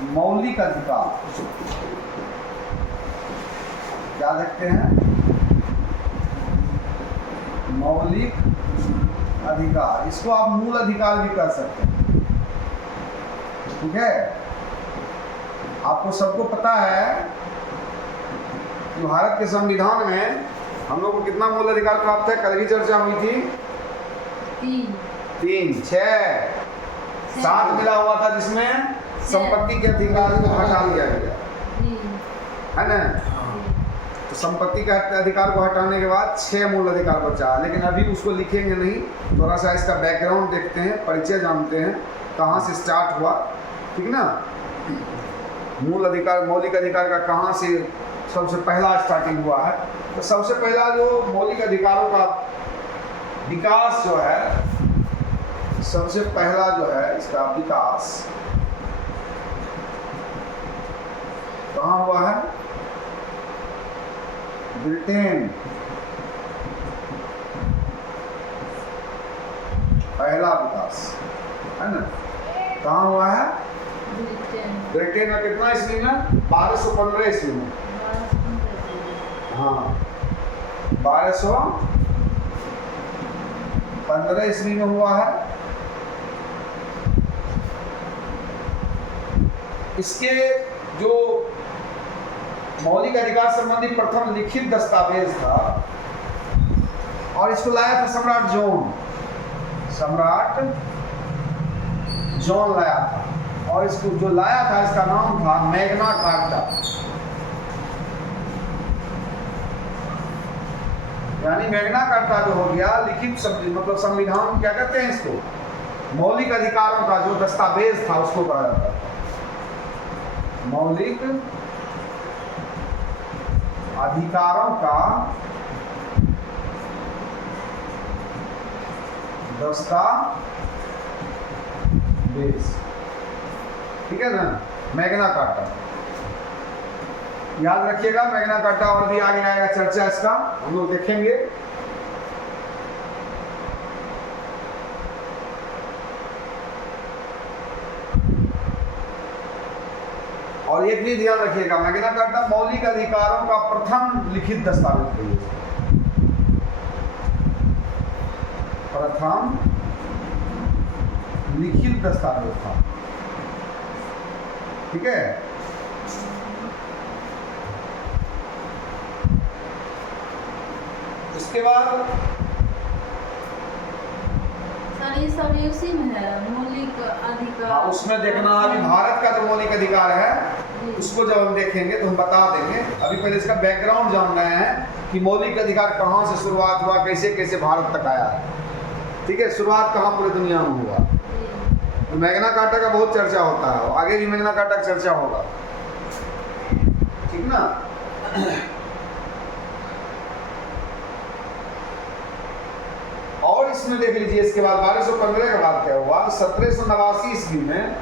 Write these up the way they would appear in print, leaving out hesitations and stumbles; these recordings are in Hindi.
मौलिक अधिकार क्या देखते हैं? मौलिक अधिकार, इसको आप मूल अधिकार भी कर सकते हैं। ठीक है, आपको सबको पता है कि भारत के संविधान में हम लोग को कितना मूल अधिकार प्राप्त है? कल भी चर्चा हुई थी। 3, 6, 7 मिला हुआ था, जिसमें संपत्ति के अधिकार को हटा दिया गया है ना। तो संपत्ति के अधिकार को हटाने के बाद 6 मूल अधिकार बचा, लेकिन अभी उसको लिखेंगे नहीं। थोड़ा सा इसका बैकग्राउंड देखते हैं, परिचय जानते हैं, कहाँ से स्टार्ट हुआ। ठीक ना, मूल अधिकार, मौलिक अधिकार का कहाँ से सबसे पहला स्टार्टिंग हुआ है। तो सबसे पहला जो मौलिक अधिकारों का विकास जो है, सबसे पहला जो है इसका विकास कहाँ हुआ है? ब्रिटेन। पहला विकास है ना, कहाँ हुआ है? ब्रिटेन में। कितना ईस्वी में? 1215 ईस्वी में। हाँ, 1215 ईस्वी में हुआ है। इसके जो मौलिक अधिकार संबंधी प्रथम लिखित दस्तावेज था, और इसको लाया था सम्राट जॉन लाया था। और इसको जो लाया था, इसका नाम था मैग्ना कार्टा। यानी मैग्ना कार्टा जो हो गया लिखित मतलब संविधान, क्या कहते हैं इसको? मौलिक अधिकारों का जो दस्तावेज था उसको कहा जाता था मौलिक अधिकारों का दस्तावेज। ठीक है ना, मैग्ना कार्टा याद रखिएगा। मैग्ना कार्टा और भी आगे आएगा, चर्चा इसका हम लोग देखेंगे। और एक भी ध्यान रखिएगा, मैग्ना कार्टा मौलिक अधिकारों का प्रथम लिखित दस्तावेज है। प्रथम लिखित दस्तावेज था। ठीक है, इसके बाद ये सब उसी में है मौलिक अधिकार। हाँ, उसमें देखना अभी भारत का जो मौलिक अधिकार है उसको जब हम देखेंगे तो हम बता देंगे। अभी पहले इसका बैकग्राउंड जान रहे हैं कि मौलिक अधिकार कहाँ से शुरुआत हुआ, कैसे कैसे भारत तक आया है। ठीक है, शुरुआत कहाँ पूरी दुनिया में हुआ। तो मैग्ना कार्टा का बहुत चर्चा होता है, आगे भी मैग्ना कार्टा का चर्चा होगा। ठीक ना। और इसमें देख लीजिए, इसके बाद 1215 के बाद क्या हुआ? 1789 ईस्वी में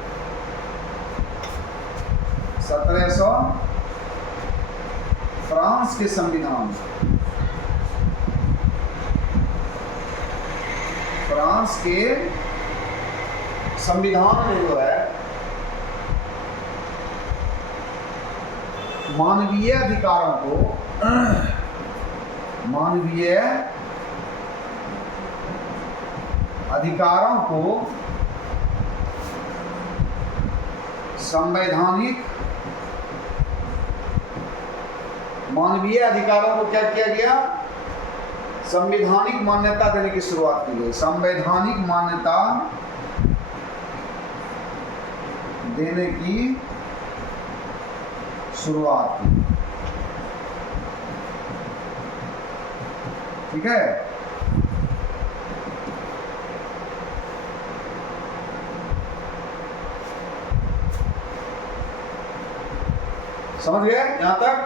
1700 फ्रांस के संविधान, फ्रांस के संविधान में जो है मानवीय अधिकारों को संवैधानिक, मानवीय अधिकारों को क्या किया गया? संवैधानिक मान्यता देने की शुरुआत की गई। संवैधानिक मान्यता देने की शुरुआत की। ठीक है, समझ गए यहां तक?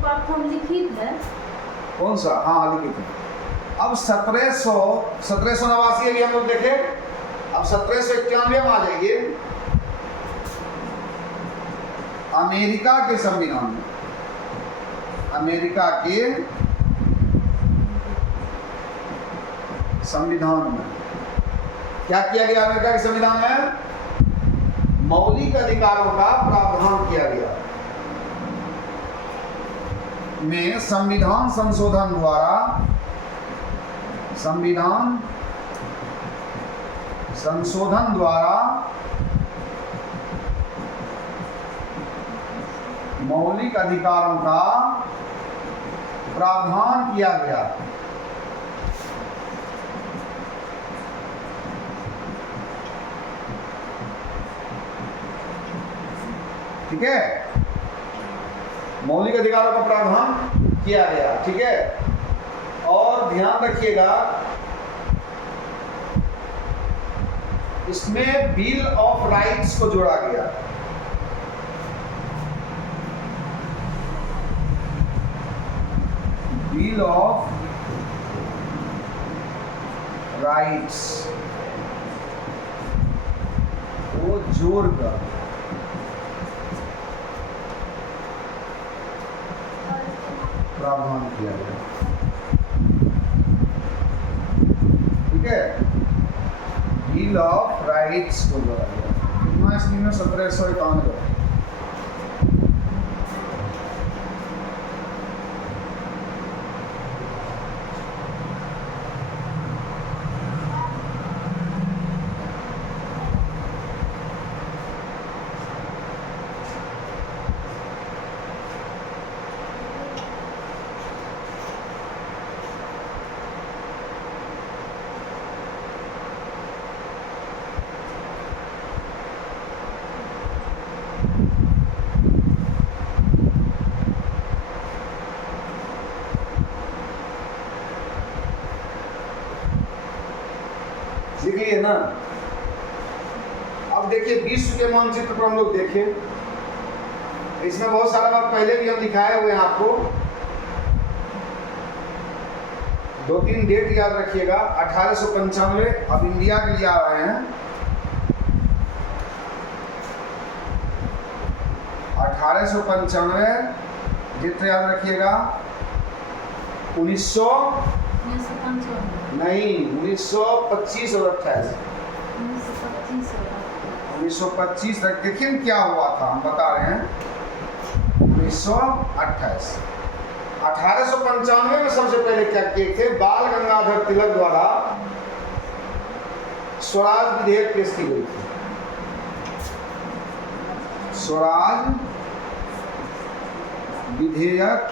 प्रथम लिखित है। कौन सा? हाँ, लिखित है। अब 1789 अभी हम लोग देखे। अब 1791 में आ जाइए। अमेरिका के संविधान में, अमेरिका के संविधान में क्या किया गया? अमेरिका के संविधान में मौलिक अधिकारों का प्रावधान किया गया। में संविधान संशोधन द्वारा मौलिक अधिकारों का प्रावधान किया गया। ठीक है, मौलिक अधिकारों का प्रावधान किया गया। ठीक है, और ध्यान रखिएगा इसमें बिल ऑफ राइट्स को जोड़ा गया। बिल ऑफ राइट्स को जोड़कर प्रावधान किया गया। ठीक है, बिल ऑफ राइट्स को जोड़ा गया। कितना ईस्वी में? 1791। देखिए ना, अब देखिए विश्व के मानचित्र पर हम लोग देखें, इसमें बहुत सारा बात पहले भी हम दिखाए हुए हैं आपको। 2-3 डेट याद रखिएगा। 1895 अब इंडिया के लिए आ रहे हैं। 1895 डेट याद रखिएगा। 1925 और 28। 1925 तक देखिए क्या हुआ था, हम बता रहे हैं। 1928 1895 में सबसे पहले क्या किए थे? बाल गंगाधर तिलक द्वारा स्वराज विधेयक पेश की गई थी। स्वराज विधेयक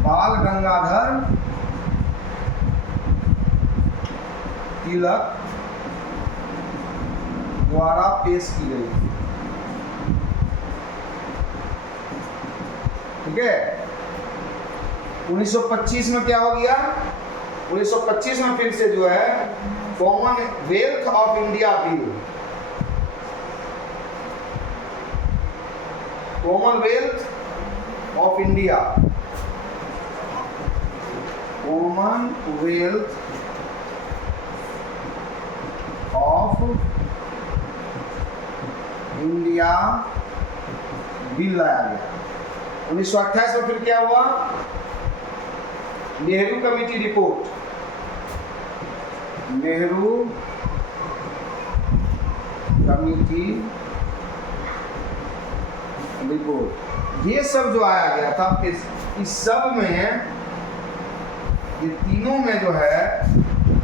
बाल गंगाधर तिलक द्वारा पेश की गई थी। ठीक है, 1925 में क्या हो गया? 1925 में फिर से जो है Commonwealth of India bill, Commonwealth of India, Commonwealth of India bill लाया गया। 1928 में फिर क्या हुआ? Nehru committee report, Nehru committee report, ये सब जो आया गया था, इस सब में ये तीनों में जो है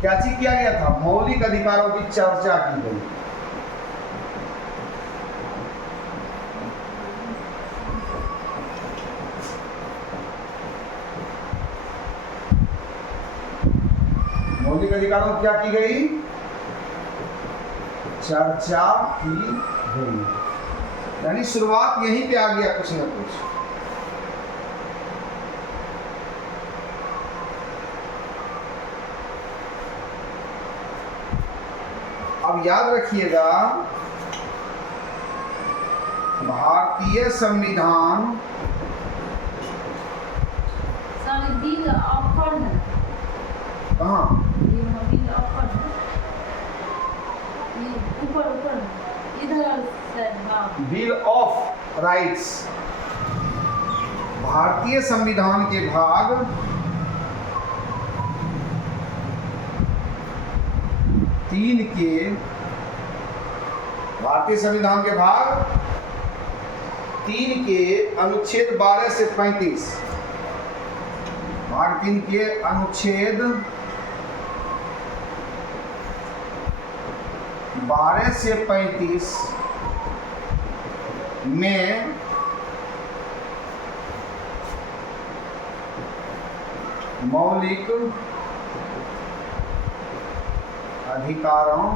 क्या चीज किया गया था? मौलिक अधिकारों की चर्चा की गई। मौलिक अधिकारों क्या की गई? चर्चा की गई। यानी शुरुआत यहीं पे आ गया कुछ ना कुछ। अब याद रखिएगा, भारतीय संविधान बिल ऑफर है। कहाँ? बिल ऑफर है, ऊपर ऊपर इधर। बिल ऑफ राइट्स, भारतीय संविधान के भाग 3 के भारतीय संविधान के भाग 3 के अनुच्छेद 12 से 35, भाग 3 के अनुच्छेद 12 से 35 में मौलिक अधिकारों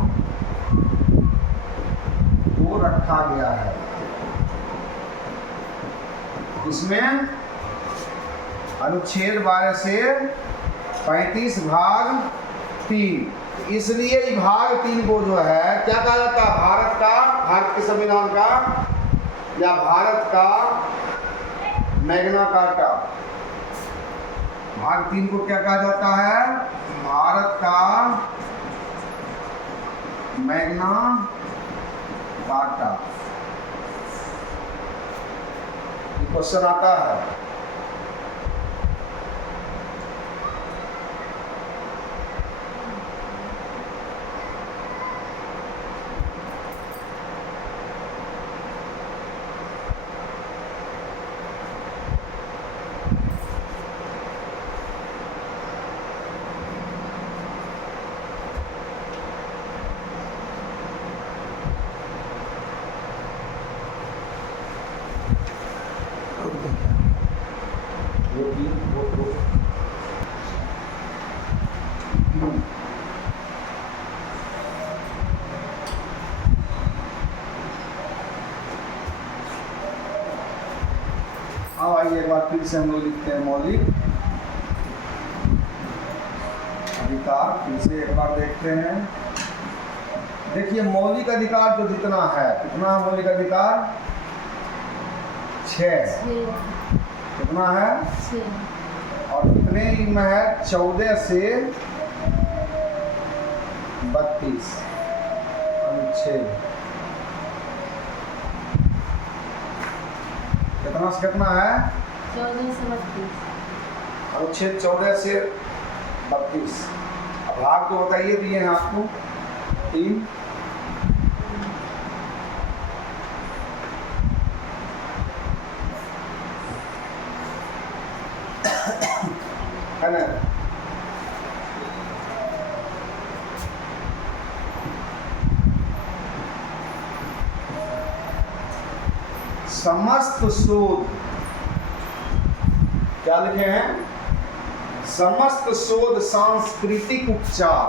को रखा गया है। इसमें अनुच्छेद 12 से 35 भाग 3, इसलिए ये भाग 3 को जो है क्या कहा जाता है, भारत का, भारत के संविधान का या भारत का मैग्ना कार्टा। भाग 3 को क्या कहा जाता है, भारत का मैग्ना कार्टा। ये क्वेश्चन आता है। अब आइए एक बार फिर से हम लोग लिखते हैं मौलिक अधिकार। फिर से एक बार देखते हैं। देखिए मौलिक अधिकार जो जितना है, कितना है मौलिक अधिकार, 6। कितना है, 6। और कितने में है, 14 से 32 अनुच्छेद। कितना से कितना है, 14 से 32। अनुच्छेद 14 से 32। अब भाग तो बताइए दिए हैं आपको 3। है ना। समस्त शोध, क्या लिखे हैं, समस्त शोध सांस्कृतिक उपचार।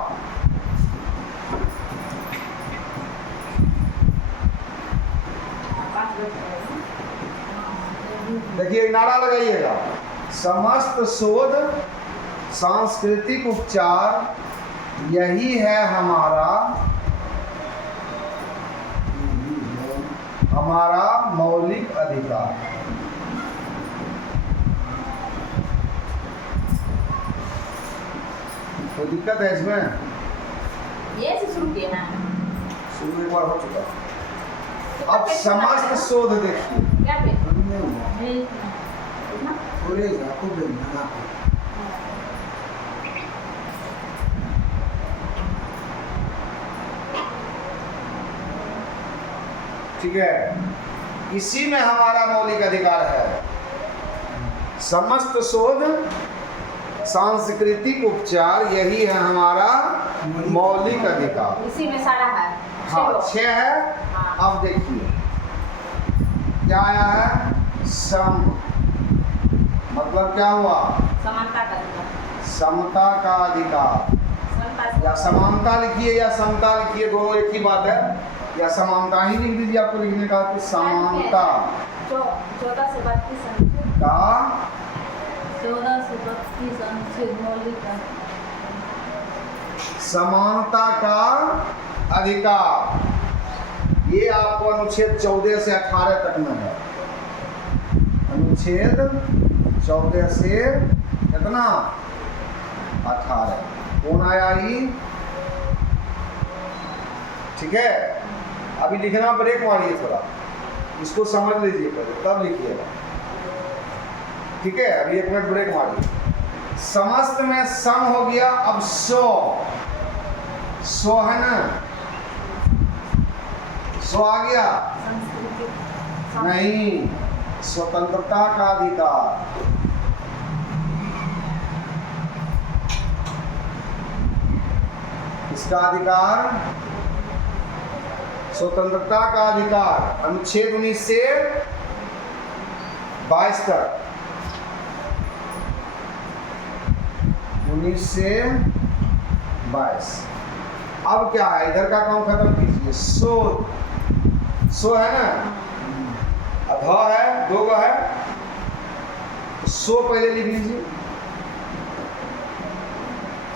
देखिए नारा लगाइएगा, समस्त शोध सांस्कृतिक उपचार यही है हमारा मौलिक अधिकार। कोई दिक्कत है इसमें? ये से शुरू किया ना, शुरू एक बार हो चुका। अब समस्त शोध देखिए, क्या पे ठीक है, इसी में हमारा मौलिक अधिकार है। समस्त शोध सांस्कृतिक उपचार यही है हमारा मौलिक अधिकार। इसी में सारा है। हाँ 6 है। हाँ। अब देखिए क्या आया है, सम, मतलब क्या हुआ, समानता का अधिकार। समता का अधिकार, या समानता लिखिए या समता लिखिए, दोनों एक ही बात है, या समानता ही लिख दीजिए, आपको लिखने का तो समानता 14 से 32 अनुच्छेद का 14 से 32 अनुच्छेद मौलिक है। समानता का अधिकार, ये आपको अनुच्छेद 14 से 18 तक में है। अनुच्छेद 14 से कितना, 18। कौन आया ये, ठीक है। अभी लिखना ब्रेक मारिए थोड़ा, इसको समझ लीजिए पहले तब लिखिएगा, ठीक है। अभी 1 मिनट ब्रेक मारिए। समस्त में सम हो गया। अब सो है ना, सो आ गया सांस्कृतिक नहीं, स्वतंत्रता का अधिकार। किसका अधिकार? स्वतंत्रता का अधिकार। अनुच्छेद 19 से 22 तक, 19 से 22। अब क्या है, इधर का काम खत्म कीजिए। सो है ना, अध है, दो है, तो सो पहले लिख लीजिए।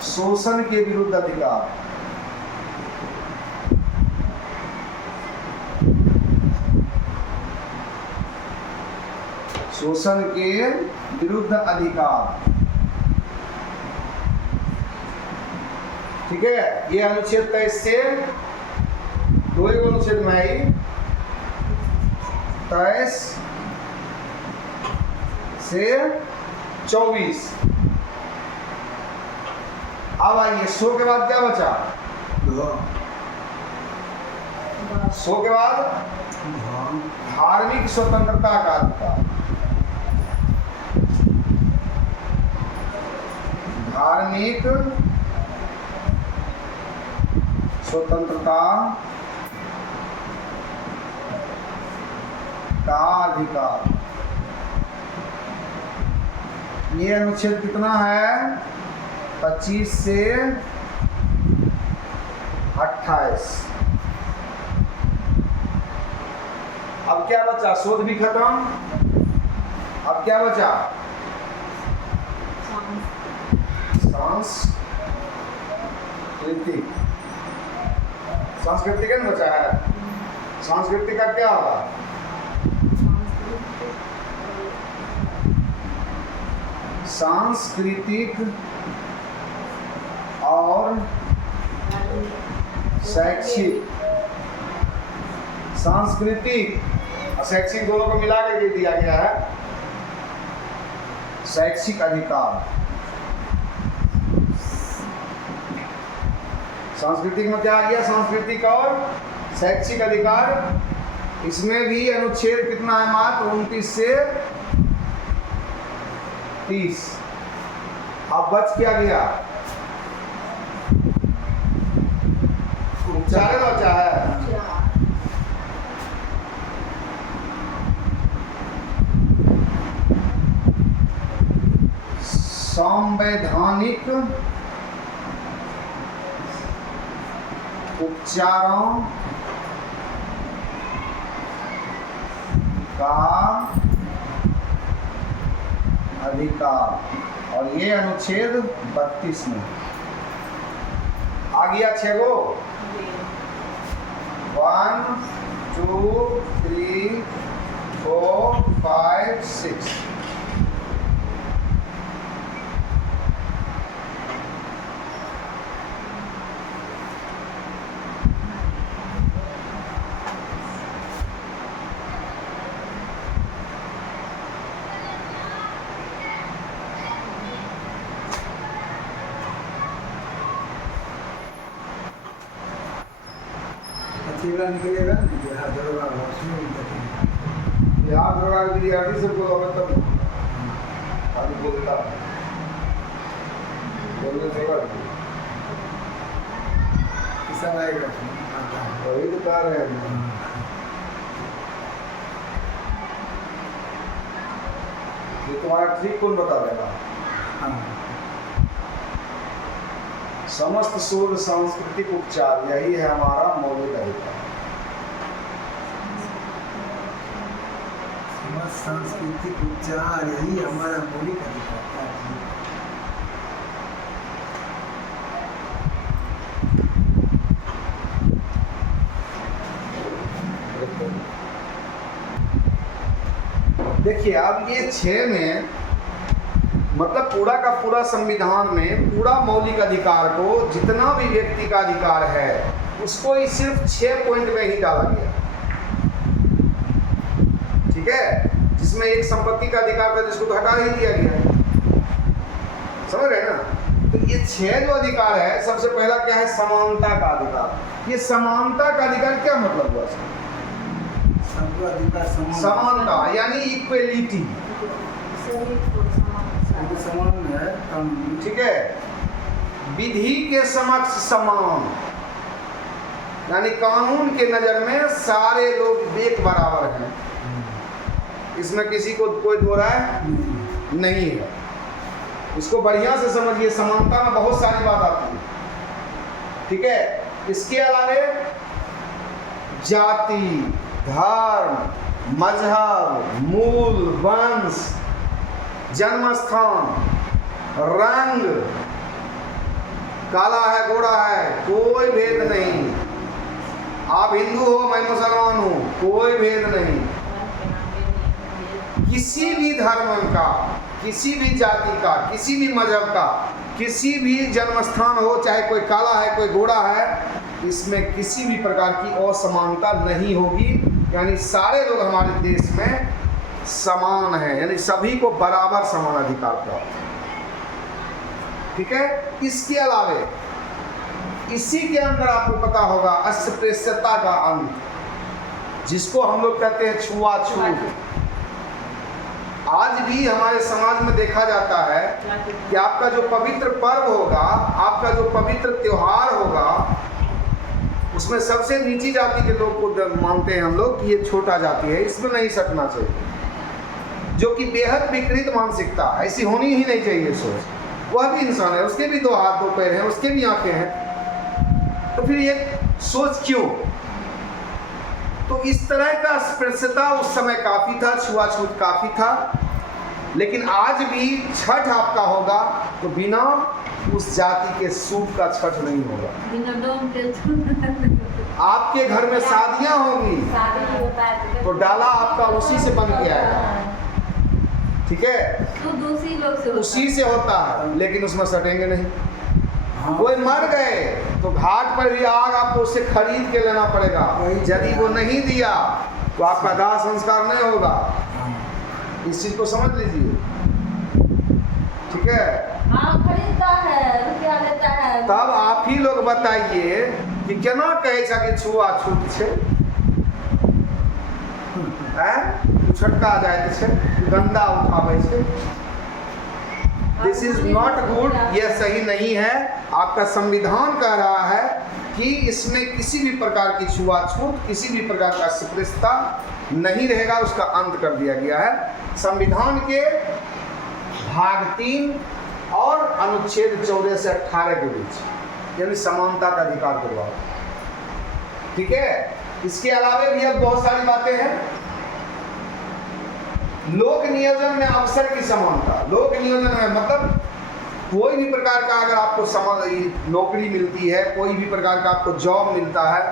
शोषण के विरुद्ध अधिकार। शोषण के विरुद्ध अधिकार, ठीक है। ये अनुच्छेद 23 से दो एक अनुच्छेद में आई, 23 से 24। अब आइए, सो के बाद क्या बचा? सो के बाद धार्मिक स्वतंत्रता का अधिकार। धार्मिक स्वतंत्रता का अधिकार। ये अनुच्छेद कितना है? 25 से 28। अब क्या बचा? शोध भी खत्म। अब क्या बचा? सांस्कृतिक। सांस्कृतिक है ना बचा है। सांस्कृतिक का क्या होगा? सांस्कृतिक और शैक्षिक। सांस्कृतिक और शैक्षिक दोनों को मिला करके दिया गया है शैक्षिक अधिकार। सांस्कृतिक में क्या आ गया? सांस्कृतिक और शैक्षिक अधिकार। इसमें भी अनुच्छेद कितना है? मात्र 29 से 30। अब बच क्या गया? उपचार बचा है। संवैधानिक उपचारों का अधिकार, और ये अनुच्छेद 32 में आ गया। 6 गो, 1 2 3 4 5 6। निकलेगा बिहार दरोगा बिहार दरोगा के विद्यार्थी से बोलो तब अभी बोलता बोलने देगा किसान आएगा वही तो कह रहे हैं। ये तुम्हारा ट्रिक कौन बता देगा? समस्त शोध सांस्कृतिक उपचार, यही है हमारा मौलिक अधिकार। समस्त सांस्कृतिक उपचार, यही हमारा मौलिक अधिकार। देखिए अब ये 6 में मतलब पूरा का पूरा संविधान में पूरा मौलिक अधिकार को जितना भी व्यक्ति का अधिकार है उसको ही सिर्फ 6 पॉइंट में ही डाला गया, ठीक है। जिसमें एक संपत्ति का अधिकार था जिसको तो हटा ही दिया गया, समझ रहे ना। तो ये 6 जो अधिकार है, सबसे पहला क्या है? समानता का अधिकार। ये समानता का अधिकार क्या मतलब हुआ? सबका अधिकार समानता यानी इक्वलिटी, समान है कानून। ठीक है। विधि के समक्ष समान, यानी कानून के नजर में सारे लोग एक बराबर हैं, इसमें किसी को कोई दो राय नहीं है। इसको बढ़िया से समझिए, समानता में बहुत सारी बात आती है, ठीक है। इसके अलावे जाति, धर्म, मजहब, मूल, वंश, जन्मस्थान, रंग, काला है गोरा है, कोई भेद नहीं। आप हिंदू हो मैं मुसलमान हूं, कोई भेद नहीं। किसी भी धर्म का, किसी भी जाति का, किसी भी मजहब का, किसी भी जन्मस्थान हो, चाहे कोई काला है कोई गोरा है, इसमें किसी भी प्रकार की असमानता नहीं होगी। यानी सारे लोग हमारे देश में समान हैं, यानी सभी को बराबर समान अधिकार प्राप्त है, ठीक है। इसके अलावे इसी के अंदर आपको पता होगा अस्पृश्यता का अंत, जिसको हम लोग कहते हैं छुआछूत। आज भी हमारे समाज में देखा जाता है कि आपका जो पवित्र पर्व होगा, आपका जो पवित्र त्योहार होगा, उसमें सबसे नीची जाति के लोग को मानते हैं हम लोग कि ये छोटा जाति है, इसमें नहीं सटना चाहिए, जो कि बेहद विकृत मानसिकता, ऐसी होनी ही नहीं चाहिए सोच। वह भी इंसान है, उसके भी 2 हाथ 2 पैर हैं, उसके भी आंखें हैं, तो फिर ये सोच क्यों? तो इस तरह का अस्पृश्यता उस समय काफी था, छुआछूत काफी था। लेकिन आज भी छठ आपका होगा तो बिना उस जाति के सूप का छठ नहीं होगा। आपके घर में शादियां होंगी तो डाला आपका उसी से बन के आएगा, ठीक है, उसी से होता है, लेकिन उसमें सटेंगे नहीं। कोई मर गए तो घाट पर भी आग आपको उससे खरीद के लेना पड़ेगा। यदि वो नहीं दिया तो आपका दाह संस्कार नहीं होगा। इस चीज को समझ लीजिए, ठीक है। खरीदता है, रुपया लेता है। तब आप ही लोग बताइए कि केना कहे छा कि छुआछूत छे, छटका जाए छे, गंदा उठावे छे। दिस इज नॉट गुड, यह सही नहीं है। आपका संविधान कह रहा है कि इसमें किसी भी प्रकार की छुआछूत, किसी भी प्रकार का अस्पृश्यता नहीं रहेगा, उसका अंत कर दिया गया है संविधान के भाग 3 और अनुच्छेद 14 से 18 के बीच, यानी समानता का अधिकार दिलवाओ, ठीक है। इसके अलावे भी अब बहुत सारी बातें हैं। लोक नियोजन में अवसर की समानता। लोक नियोजन में मतलब कोई भी प्रकार का अगर आपको नौकरी मिलती है, कोई भी प्रकार का आपको जॉब मिलता है,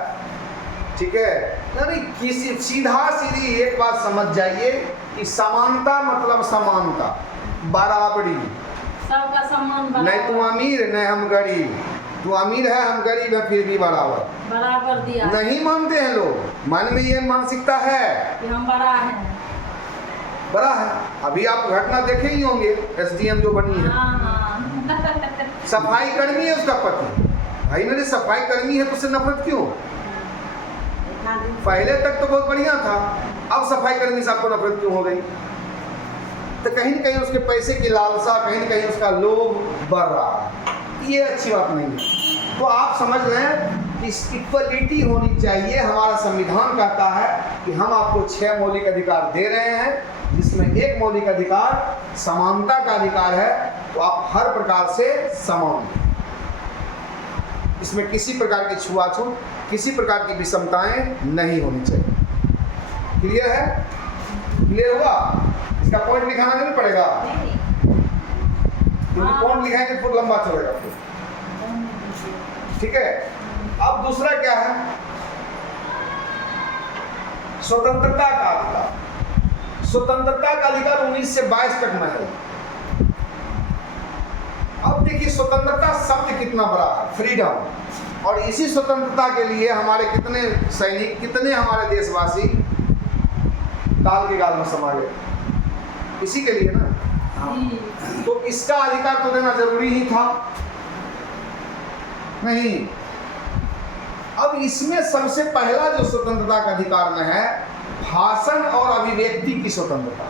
ठीक है, यानी किसी सीधा सीधी एक बात समझ जाइए कि समानता मतलब समानता, बराबरी। सबका सम्मान बराबर। नहीं तुम अमीर नहीं हम गरीब, तू अमीर है हम गरीब है फिर भी बराबर दिया। नहीं मानते हैं लोग, मन में ये मानसिकता है कि हम बड़ा है। अभी आप घटना देखे ही होंगे, एसडीएम जो बनी है, सफाई कर्मी है उसका पति। भाई मेरे सफाई कर्मी है तो उससे नफरत क्यों? पहले तक तो बहुत बढ़िया था, अब सफाई कर्मी से आपको नफरत क्यों हो गई? तो कहीं न कहीं उसके पैसे की लालसा, कहीं न कहीं उसका लोभ बढ़ रहा है, ये अच्छी बात नहीं है। तो आप समझ रहे हैं कि इक्वलिटी होनी चाहिए। हमारा संविधान कहता है कि हम आपको 6 मौलिक अधिकार दे रहे हैं, जिसमें एक मौलिक अधिकार समानता का अधिकार है, तो आप हर प्रकार से समान हैं। इसमें किसी प्रकार की छुआछूत, किसी प्रकार की विषमताएं नहीं होनी चाहिए। क्लियर है? क्लियर हुआ? इसका पॉइंट लिखाना नहीं पड़ेगा, क्योंकि पॉइंट लिखाएंगे तो लंबा चलेगा फिर, ठीक है। अब दूसरा क्या है? स्वतंत्रता का अधिकार। स्वतंत्रता का अधिकार 19 से 22 तक में है। अब देखिए स्वतंत्रता शब्द कितना बड़ा है, फ्रीडम। और इसी स्वतंत्रता के लिए हमारे कितने सैनिक, कितने हमारे देशवासी काल के गाल में समा गए, इसी के लिए ना। तो इसका अधिकार तो देना जरूरी ही था। नहीं। अब इसमें सबसे पहला जो स्वतंत्रता का अधिकार में है, भाषण और अभिव्यक्ति की स्वतंत्रता।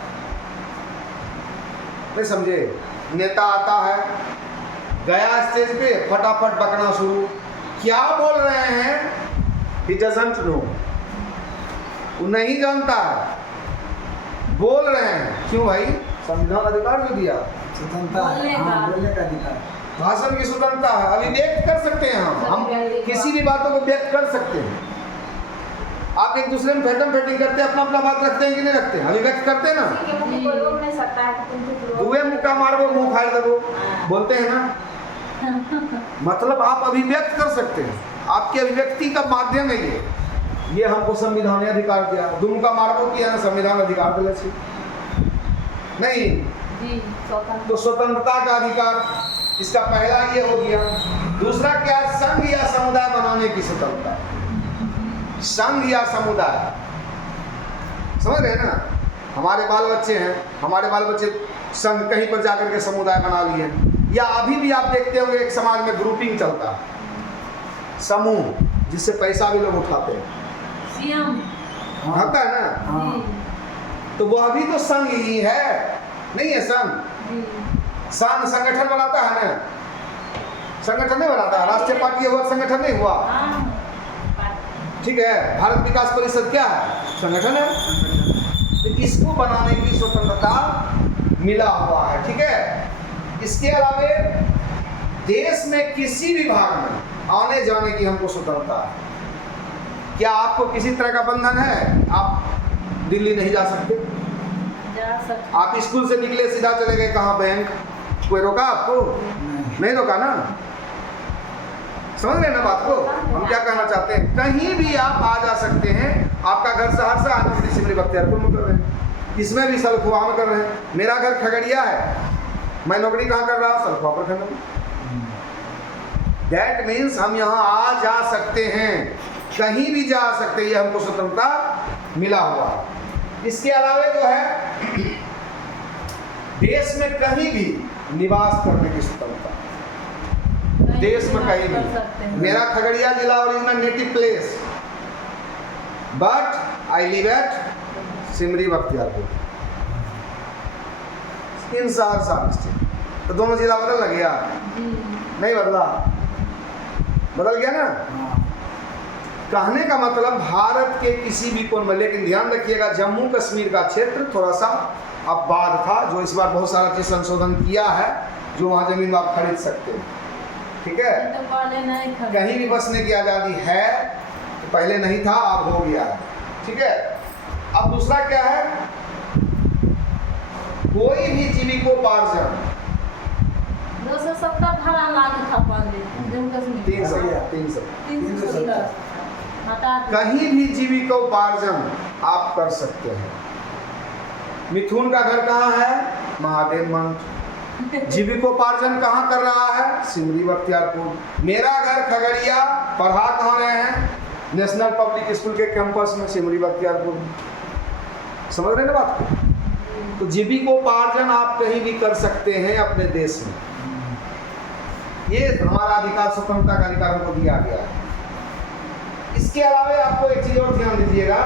नहीं समझे? नेता आता है, गया स्टेज पे, फटाफट बकना शुरू, क्या बोल रहे हैं he doesn't know, वो नहीं जानता है, बोल रहे हैं। क्यों भाई? संविधान अधिकार जो दिया, स्वतंत्रता है, हाँ, बोलने का अधिकार। भाषण की स्वतंत्रता है, अभिव्यक्त कर सकते हैं हम किसी भी बातों को व्यक्त कर सकते हैं। आप एक दूसरे में फेटम फेटिंग करते हैं, अपना अपना बात रखते हैं कि नहीं रखते हैं? अभिव्यक्त करते हैं ना। दुए मुक्का मारो, मुंह फाड़ दो, बोलते हैं ना। मतलब आप अभिव्यक्त कर सकते हैं, आपकी अभिव्यक्ति का माध्यम है ये हमको संविधान ने अधिकार दिया। दुम का मार्गो किया ना, संविधान अधिकार दिला छी नहीं जी, तो स्वतंत्रता का अधिकार, इसका पहला ये हो गया। दूसरा क्या? संघ या समुदाय बनाने की स्वतंत्रता। संघ या समुदाय, समझ रहे हैं ना? हमारे बाल बच्चे हैं, हमारे बाल बच्चे संघ कहीं पर जाकर के समुदाय बना लिए, या अभी भी आप देखते होंगे एक समाज में ग्रुपिंग चलता है, समूह, जिससे पैसा भी लोग उठाते हैं, सीएम होता है ना। हाँ। तो वह भी तो संघ ही है, नहीं है? संघ संगठन बनाता है ना, संगठन नहीं बनाता। राष्ट्रीय पार्टी हुआ, संगठन नहीं हुआ, ठीक है? भारत विकास परिषद क्या है? संगठन है। तो इसको बनाने की स्वतंत्रता मिला हुआ है, ठीक है? इसके अलावे देश में किसी भी भाग में आने जाने की हमको स्वतंत्रता है। क्या आपको किसी तरह का बंधन है? आप दिल्ली नहीं जा सकते, जा सकते। आप स्कूल से निकले सीधा चले गए कहाँ, बैंक? कोई रोका आपको? नहीं रोका ना। समझ रहे हैं ना बात को? हम क्या कहना चाहते हैं? कहीं भी आप आ जा सकते हैं। आपका घर सहरसा है, नौकरी सिमरी बख्तियारपुर में कर रहे हैं, इसमें भी सलखुआ में कर रहे हैं। मेरा घर खगड़िया है, मैं नौकरी कहाँ कर रहा हूँ? सलखुआ पर कर रहा हूँ। दैट मीन्स हम यहाँ आ जा सकते हैं, कहीं भी जा सकते हैं, ये हमको स्वतंत्रता मिला हुआ है। इसके अलावा जो है देश में कहीं भी निवास करने की स्वतंत्रता, देश में कहीं भी। मेरा खगड़िया जिला और is my native place, but I live at Simri Bakhtiyarpur in Saharsa district. तो दोनों जिला बदल गया? नहीं बदला, बदल गया ना। कहने का मतलब भारत के किसी भी कोने में, लेकिन ध्यान रखिएगा जम्मू कश्मीर का क्षेत्र थोड़ा सा अपवाद था, जो इस बार बहुत सारा चीज संशोधन किया है, जो वहाँ जमीन आप खरीद सकते हैं, ठीक है? कहीं भी बसने की आज़ादी है, तो पहले नहीं था, अब हो गया है, ठीक है? अब दूसरा क्या है? कोई भी जीविकोपार्जन 270 धारा लागू था पहले जम्मू कश्मीर। 300 कहीं भी जीविकोपार्जन आप कर सकते हैं। मिथुन का घर कहाँ है? महादेव मंच। जीविकोपार्जन कहाँ कर रहा है? सिमरी बख्तियारपुर। मेरा घर खगड़िया, पढ़ा कहाँ रहे हैं? नेशनल पब्लिक स्कूल के कैंपस में, सिमरी बख्तियारपुर। समझ रहे हैं ना बात को? तो जीविकोपार्जन आप कहीं भी कर सकते हैं अपने देश में। ये हमारा अधिकार, स्वतंत्रता का अधिकार हमको दिया गया है। इसके अलावा आपको एक चीज और ध्यान दीजिएगा,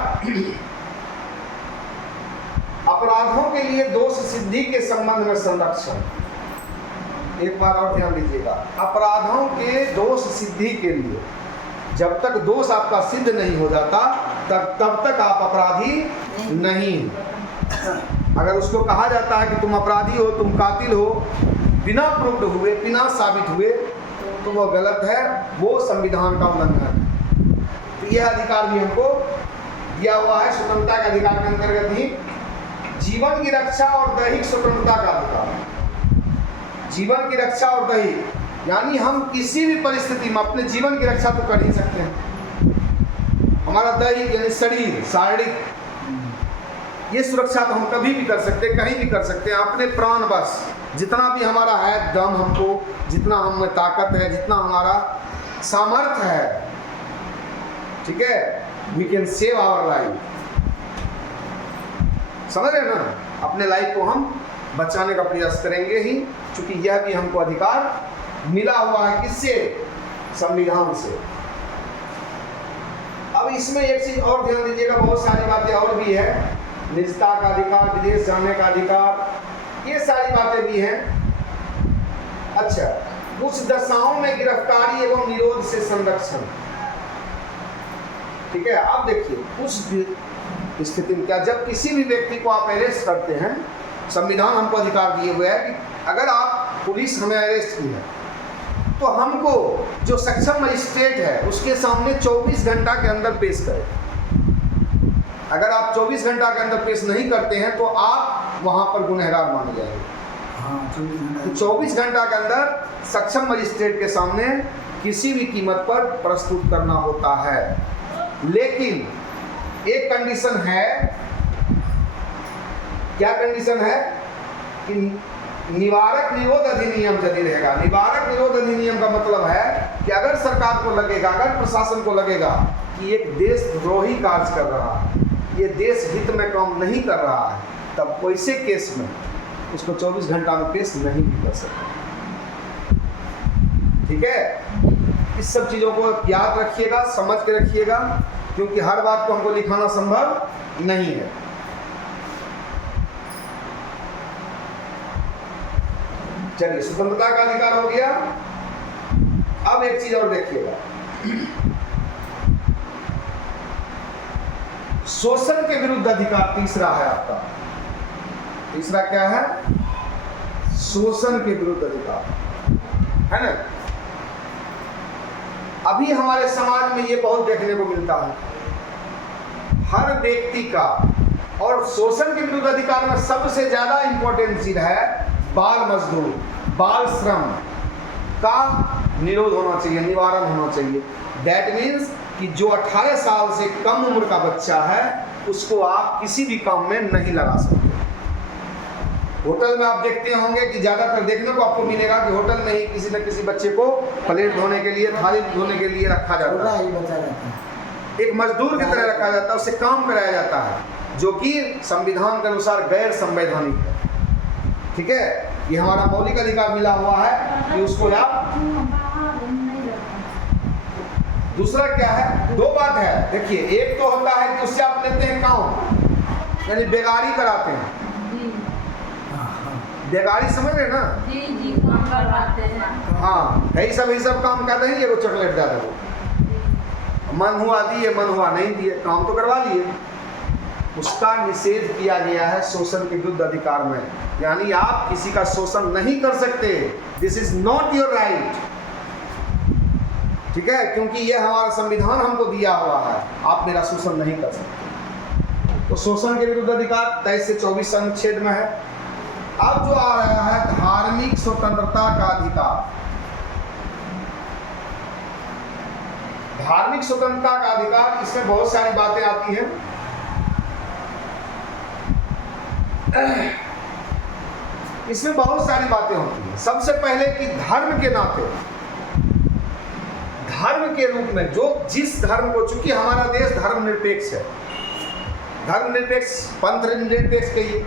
अपराधों के लिए दोष सिद्धि के संबंध में संरक्षण। एक बार और ध्यान दीजिएगा, अपराधों के दोष सिद्धि के लिए जब तक दोष आपका सिद्ध नहीं हो जाता तब तक आप अपराधी नहीं। अगर उसको कहा जाता है कि तुम अपराधी हो, तुम कातिल हो, बिना प्रूव्ड हुए, बिना साबित हुए, तो वो गलत है, वो संविधान का उल्लंघन है। तो यह अधिकार भी हमको दिया हुआ है स्वतंत्रता के अधिकार के अंतर्गत ही। जीवन की रक्षा और दैहिक स्वतंत्रता का अधिकार। जीवन की रक्षा और दैहिक यानी हम किसी भी परिस्थिति में अपने जीवन की रक्षा तो कर ही सकते हैं। हमारा दैहिक यानी शरीर, शारीरिक, ये सुरक्षा तो हम कभी भी कर सकते हैं, कहीं भी कर सकते हैं। अपने प्राण बस जितना भी हमारा है दम, हमको जितना हम में ताकत है, जितना हमारा सामर्थ्य है, ठीक है, we can save our life. समझ रहे हैं ना? अपने लाइफ को हम बचाने का प्रयास करेंगे ही, क्योंकि यह भी हमको अधिकार मिला हुआ है। किससे? संविधान से। अब इसमें एक चीज और ध्यान दीजिएगा, बहुत सारी बातें और भी है, निजता का अधिकार, विदेश जाने का अधिकार, ये सारी बातें भी हैं। अच्छा, कुछ दशाओं में गिरफ्तारी एवं निरोध से संरक्षण। ठीक है, आप देखिए कुछ स्थिति में क्या, जब किसी भी व्यक्ति को आप अरेस्ट करते हैं, संविधान हमको अधिकार दिए हुए है कि अगर आप, पुलिस हमें अरेस्ट की है तो हमको जो सक्षम मजिस्ट्रेट है उसके सामने 24 घंटा के अंदर पेश करें। अगर आप 24 घंटा के अंदर पेश नहीं करते हैं तो आप वहां पर गुनहगार माने जाएंगे। तो 24 घंटा के अंदर सक्षम मजिस्ट्रेट के सामने किसी भी कीमत पर प्रस्तुत करना होता है। लेकिन एक कंडीशन है, क्या कंडीशन है कि निवारक निरोध अधिनियम यदि रहेगा। निवारक निरोध अधिनियम का मतलब है कि अगर सरकार को लगेगा, अगर प्रशासन को लगेगा कि एक देशद्रोही कार्य कर रहा है, ये देश हित में काम नहीं कर रहा है, तब वैसे केस में उसको 24 घंटा में पेश नहीं भी कर सकते। ठीक है, इस सब चीज़ों को याद रखिएगा, समझ के रखिएगा, क्योंकि हर बात को हमको लिखाना संभव नहीं है। चलिए, स्वतंत्रता का अधिकार हो गया। अब एक चीज और देखिएगा, शोषण के विरुद्ध अधिकार तीसरा है आपका। तीसरा क्या है? शोषण के विरुद्ध अधिकार, है ना। अभी हमारे समाज में ये बहुत देखने को मिलता है, हर व्यक्ति का, और शोषण के विरुद्ध अधिकार में सबसे ज्यादा इंपॉर्टेंट चीज है बाल मजदूर, बाल श्रम का निरोध होना चाहिए, निवारण होना चाहिए। दैट मीन्स कि जो 18 साल से कम उम्र का बच्चा है उसको आप किसी भी काम में नहीं लगा सकते। होटल में आप देखते होंगे कि ज़्यादातर देखने को आपको मिलेगा कि होटल में ही किसी न किसी बच्चे को प्लेट धोने के लिए, थाली धोने के लिए रखा जाता है, एक मजदूर की तरह रखा जाता है, उससे काम कराया जाता है, जो कि संविधान के अनुसार गैर संवैधानिक है। ठीक है, ये हमारा मौलिक अधिकार मिला हुआ है कि उसको आप। दूसरा क्या है? दो बात है, देखिए, एक तो होता है कि उससे आप लेते हैं काम, यानी बेगारी कराते हैं। बेगारी समझ रहे ना? जी जी, काम करवाते हैं। हाँ, यही सब काम कर रहे हैं। ये वो चॉकलेट दे दो, मन हुआ दिए, मन हुआ नहीं दिए, काम तो करवा लिए। उसका निषेध किया गया है शोषण के विरुद्ध अधिकार में, यानी आप किसी का शोषण नहीं कर सकते। This is not your right. ठीक है, क्योंकि ये हमारा संविधान हमको दिया हुआ है, आप मेरा शोषण नहीं कर सकते। तो शोषण के विरुद्ध अधिकार 23 से 24 अनुच्छेद में है। अब जो आ रहा है धार्मिक स्वतंत्रता का अधिकार। धार्मिक स्वतंत्रता का अधिकार, इसमें बहुत सारी बातें आती हैं। इसमें बहुत सारी बातें होती हैं। सबसे पहले कि धर्म के नाते, धर्म के रूप में जो जिस धर्म को, चूंकि हमारा देश धर्मनिरपेक्ष है, धर्मनिरपेक्ष, पंथ निरपेक्ष कहिए,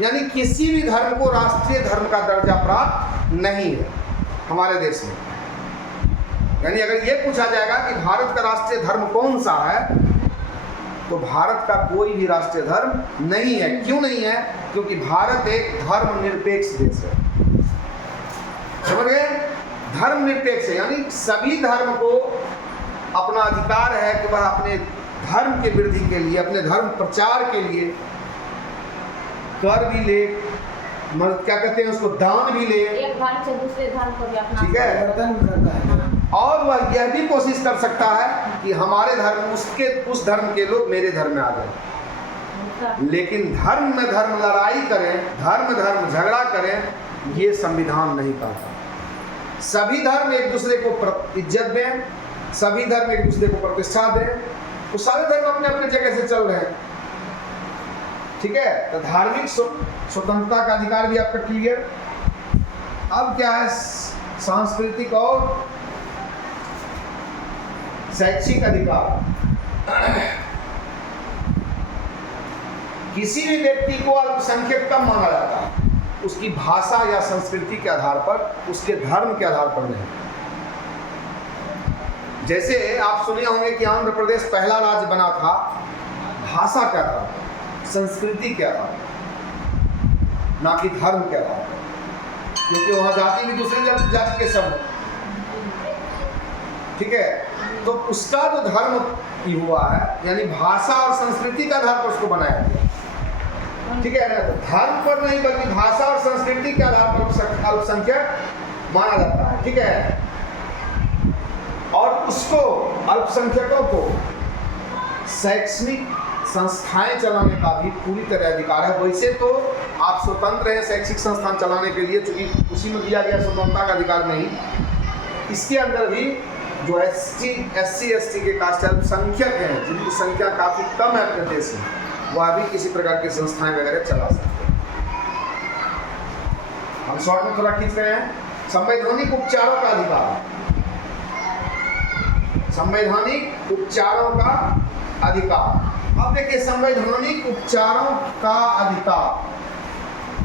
यानी किसी भी धर्म को राष्ट्रीय धर्म का दर्जा प्राप्त नहीं है हमारे देश में। यानी अगर ये पूछा जाएगा कि भारत का राष्ट्रीय धर्म कौन सा है, तो भारत का कोई भी राष्ट्रीय धर्म नहीं है। क्यों नहीं है? क्योंकि भारत एक धर्मनिरपेक्ष देश है। समझ गए? धर्मनिरपेक्ष है, यानी सभी धर्म को अपना अधिकार है कि वह अपने धर्म के वृद्धि के लिए, अपने धर्म प्रचार के लिए कर भी ले, क्या कहते हैं उसको, दान भी ले, एक धर्म से दूसरे धर्म को भी अपना, ठीक है, और वह यह भी कोशिश कर सकता है कि हमारे धर्म, उस धर्म के लोग मेरे धर्म में आ जाए। लेकिन धर्म में धर्म लड़ाई करें, धर्म झगड़ा करें, ये संविधान नहीं कहता। सभी धर्म एक दूसरे को इज्जत दें, सभी धर्म एक दूसरे को प्रतिष्ठा दें, तो सारे धर्म अपने अपने जगह से चल रहे हैं। ठीक है, तो धार्मिक स्वतंत्रता का अधिकार भी आपका क्लियर। अब क्या है? सांस्कृतिक और शैक्षिक अधिकार। किसी भी व्यक्ति को अल्पसंख्यक कम माना जाता है उसकी भाषा या संस्कृति के आधार पर, उसके धर्म के आधार पर नहीं। जैसे आप सुने होंगे कि आंध्र प्रदेश पहला राज्य बना था, भाषा क्या था, संस्कृति क्या था, ना कि धर्म क्या था, क्योंकि वहाँ जाति भी दूसरे जाति के सब, ठीक है। तो उसका जो धर्म हुआ है, यानी भाषा और संस्कृति का आधार पर उसको बनाया गया, ठीक है ना। तो धर्म पर नहीं बल्कि भाषा और संस्कृति के आधार पर अल्पसंख्यक माना जाता है, ठीक है। और उसको अल्पसंख्यकों को शैक्षणिक संस्थाएं चलाने का भी पूरी तरह अधिकार है। वैसे तो आप स्वतंत्र हैं शैक्षिक संस्थान चलाने के लिए, चूंकि उसी में दिया गया स्वतंत्रता का अधिकार नहीं। इसके अंदर भी जो SC ST के कास्ट अल्पसंख्यक हैं, जिनकी संख्या काफ़ी कम है अपने देश में, वह भी किसी प्रकार की संस्थाएं वगैरह चला सकते हैं। हम शॉर्ट में थोड़ा खींच रहे हैं। संवैधानिक उपचारों का अधिकार, संवैधानिक उपचारों का अधिकार। अब देखिए संवैधानिक उपचारों का अधिकार,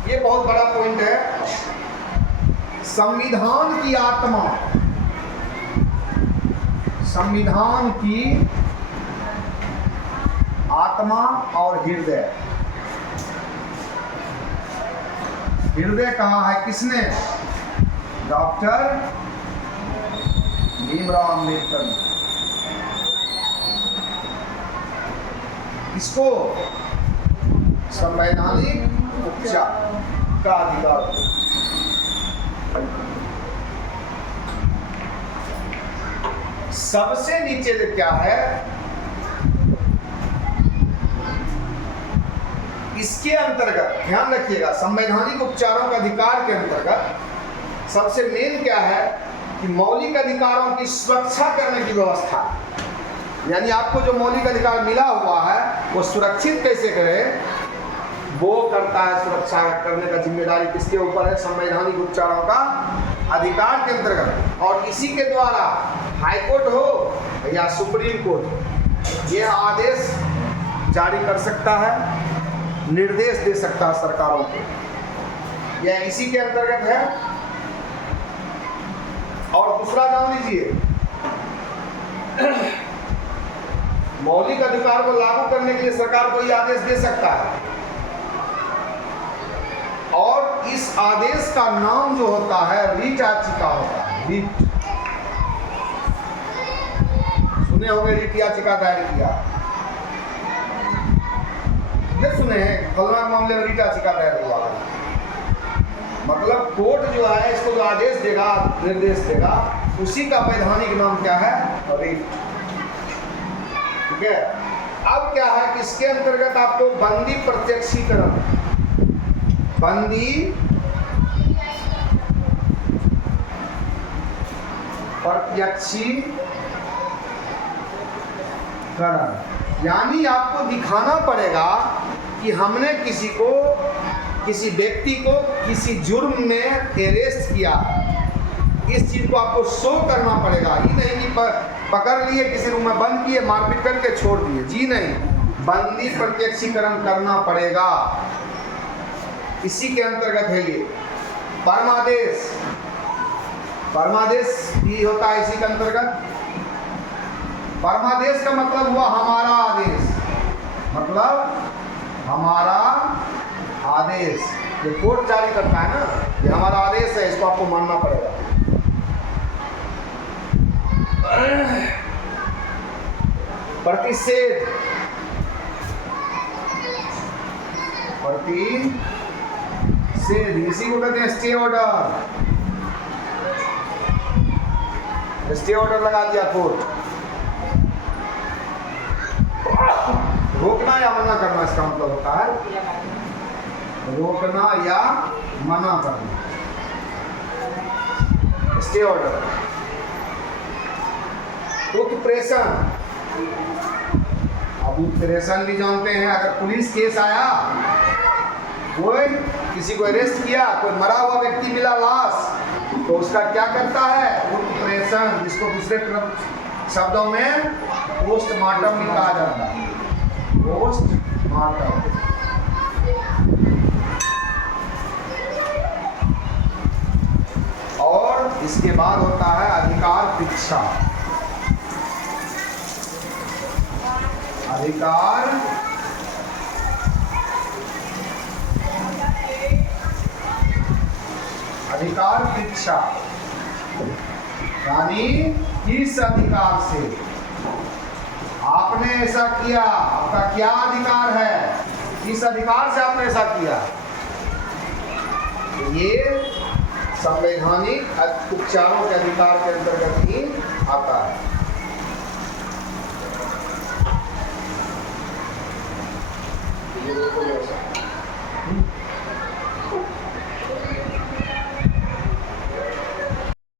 ये बहुत बड़ा पॉइंट है। संविधान की आत्मा, संविधान की आत्मा और हृदय, हृदय कहा है किसने? डॉक्टर भीमराव अम्बेडकर ने। इसको संवैधानिक उपचार का अधिकार, सबसे नीचे क्या है, इसके अंतर्गत ध्यान रखिएगा, संवैधानिक उपचारों का अधिकार के अंतर्गत सबसे मेन क्या है कि मौलिक अधिकारों की सुरक्षा करने की व्यवस्था। यानी आपको जो मौलिक अधिकार मिला हुआ है वो सुरक्षित कैसे करें, वो करता है। सुरक्षा करने का जिम्मेदारी किसके ऊपर है? संवैधानिक उपचारों का अधिकार के अंतर्गत। और इसी के द्वारा हाई कोर्ट हो या सुप्रीम कोर्ट ये आदेश जारी कर सकता है, निर्देश दे सकता है सरकारों को, यह इसी के अंतर्गत है। और दूसरा जान लीजिए, मौलिक अधिकार को लागू करने के लिए सरकार को यह आदेश दे सकता है, और इस आदेश का नाम जो होता है रीट याचिका होता है। रीट सुने होंगे, रीट याचिका दायर किया, ये सुने हैं फलना मामले में रीट याचिका दायर हुआ है। मतलब कोर्ट जो है इसको जो आदेश देगा, निर्देश देगा, उसी का वैधानिक नाम क्या है? रीट, ठीक है। अब क्या है कि इसके अंतर्गत आपको बंदी प्रत्यक्षीकरण, बंदी प्रत्यक्षीकरण, यानी आपको दिखाना पड़ेगा कि हमने किसी को, किसी व्यक्ति को किसी जुर्म में अरेस्ट किया। इस चीज को आपको शो करना पड़ेगा। ये नहीं कि पकड़ लिए किसी रूम में बंद किए, मारपीट करके छोड़ दिए, जी नहीं, बंदी प्रत्यक्षीकरण करना पड़ेगा। इसी के अंतर्गत है ये परमादेश, परमादेश भी होता है इसी के अंतर्गत। परमादेश का मतलब हुआ हमारा आदेश, मतलब हमारा आदेश, ये कोर्ट जारी करता है ना, ये हमारा आदेश है, इसको आपको मानना पड़ेगा। प्रतिषेध, प्रतिषेध, इसी को कहते हैं स्टे ऑर्डर। स्टे ऑर्डर लगा दिया कोर्ट, रोकना या मना करना, इसका मतलब होता है रोकना या मना करना, स्टे ऑर्डर। उत्प्रेषण, अब उत्प्रेषण भी जानते हैं। अगर पुलिस केस आया, कोई किसी को अरेस्ट किया, कोई मरा हुआ व्यक्ति मिला लाश, तो उसका क्या करता है? उत्प्रेषण, जिसको दूसरे शब्दों में पोस्टमार्टम भी कहा जाता है। पोस्टमार्टम। और इसके बाद होता है अधिकार परीक्षा। अधिकार अधिकार की इच्छा, यानी किस अधिकार से आपने ऐसा किया, आपका क्या अधिकार है, किस अधिकार से आपने ऐसा किया। ये संवैधानिक उपचारों के अधिकार के अंतर्गत ही आता है। ये